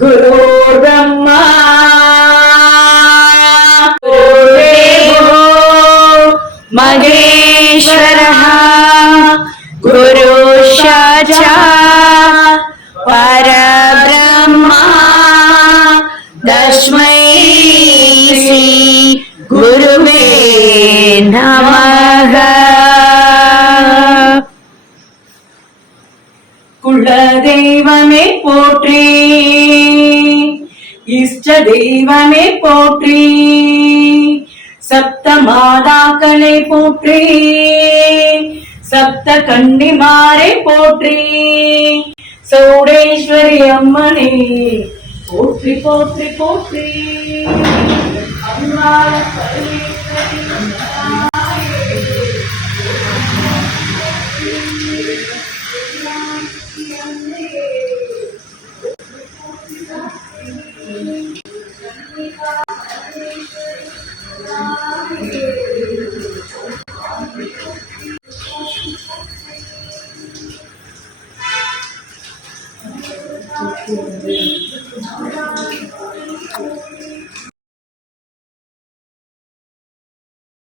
गुरुर्ब्रह्मा गुरुर्देवो महेश्वरः गुरुसाक्षात् परब्रह्मा तस्मै श्री गुरुवे नमः। குலதெய்வமே போற்றி, இஷ்ட தெய்வமே போற்றி, சப்த மாதாக்களை போற்றி, சப்த கன்னிமாரை போற்றி, சௌடேஸ்வரி அம்மனே போற்றி போற்றி போற்றி. அம்மாள் பரமேஸ்வரி